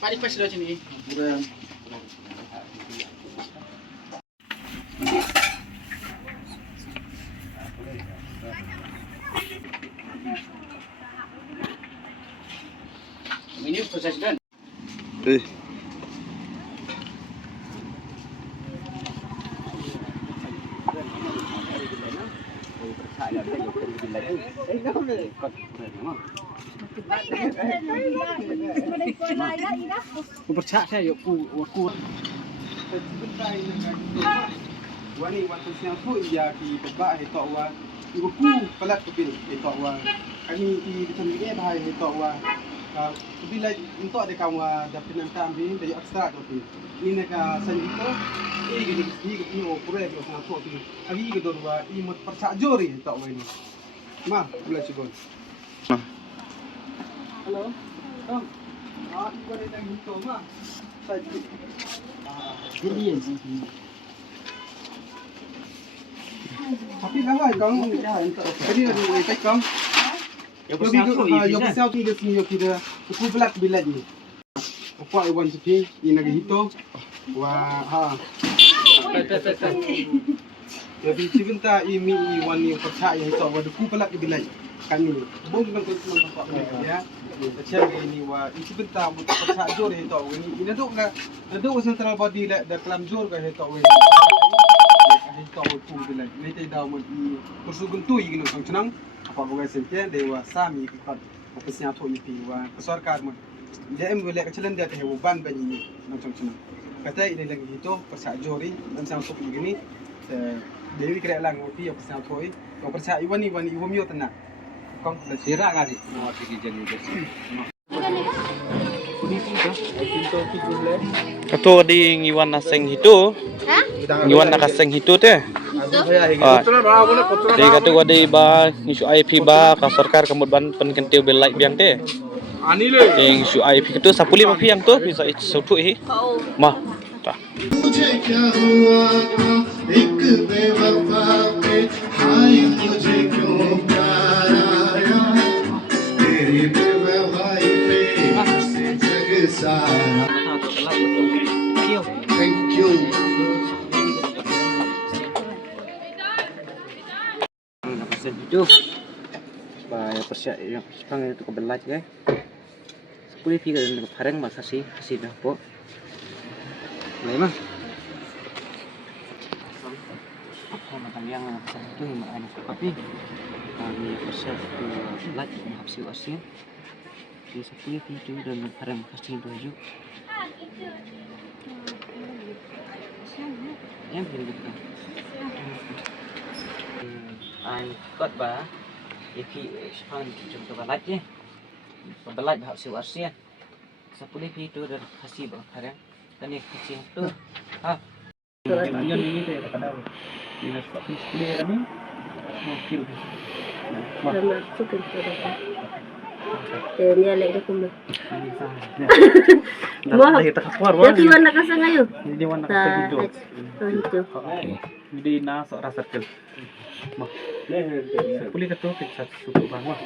Pak request dah sini. Ini proses kan? Percaya saya ku sebentar wani wan siang tu ia di bebak itu wa ibu ku pelat kepil itu wa kami di vitamin A bahai itu wa bila untuk ada kamu dapat nanti ambil dari ekstra tu ini ka sanjito gini ini opure itu sangat tu lagi kedua wa imut percaya jori itu wa ini mah boleh cikgu halo tom ibu ada yang itu mah jadi ya. Tapi lawai kang tadi ada wifi kang yo bisa tu ke sini yo kita ku belak bila ni apa I want to be ina hito wa ha yo di sebentar ini iwan ni percaya hito wa ku belak bila kami bom kan tu nampak ya macam ini wa sebentar buat percaya jor hito ini duk central body la dalam jor ka hito wa hito ku bila ni te dah mun kursugun tu igno sang senang apa bukan sentian dewa sami ikut opsinya tu ini wa kesorkar mun dia boleh kecilan dia teh ban ban ini macam senang kata ini lagi hito percaya jori dan sang tu begini dewi kira lang opi opsinya tu ko percaya iwan iwan mio tenang kong sira kali mau pergi jadi bersih Kato di ngiwan naseng hito. Ngiwan nakaseng hito teh. Di kato wadi ba isu IP ba ka sarkar kamut ban penkentiu belai biang teh. Di isu IP itu sapuli ma piang tu bisa sutu hi. Mah. Ta. मुझे क्या हुआ एक बेवफा पे हाय मुझे क्यों प्यार आया तेरी बेवफाई पे जग सारा thank you Pesan hidup. Supaya persiap yang sepang itu kebelat kan. 10 tiga dan pareng makasih dah po. Lain mah. Apa matang yang pesan itu yang ada kopi. Kami persiap itu kebelat habis asin. Di 10 tiga dan pareng makasih baju. Em belum buka. Anh cất bà khi sang chúng tôi balai je balai bahasa siu ASEAN 10 itu dan kasih bah kadang dan yang kecil tu ini teh kadang dinas pakai display kami mungkin Selamat cukup sudah. Ni alek dah kumah. Wah, kita keluar wah. Jadi warna kasang ayo. Ini warna kasang hijau. Hijau. Jadi nak sok rasa circle. Mah. Boleh ketuk kita suku bang mah.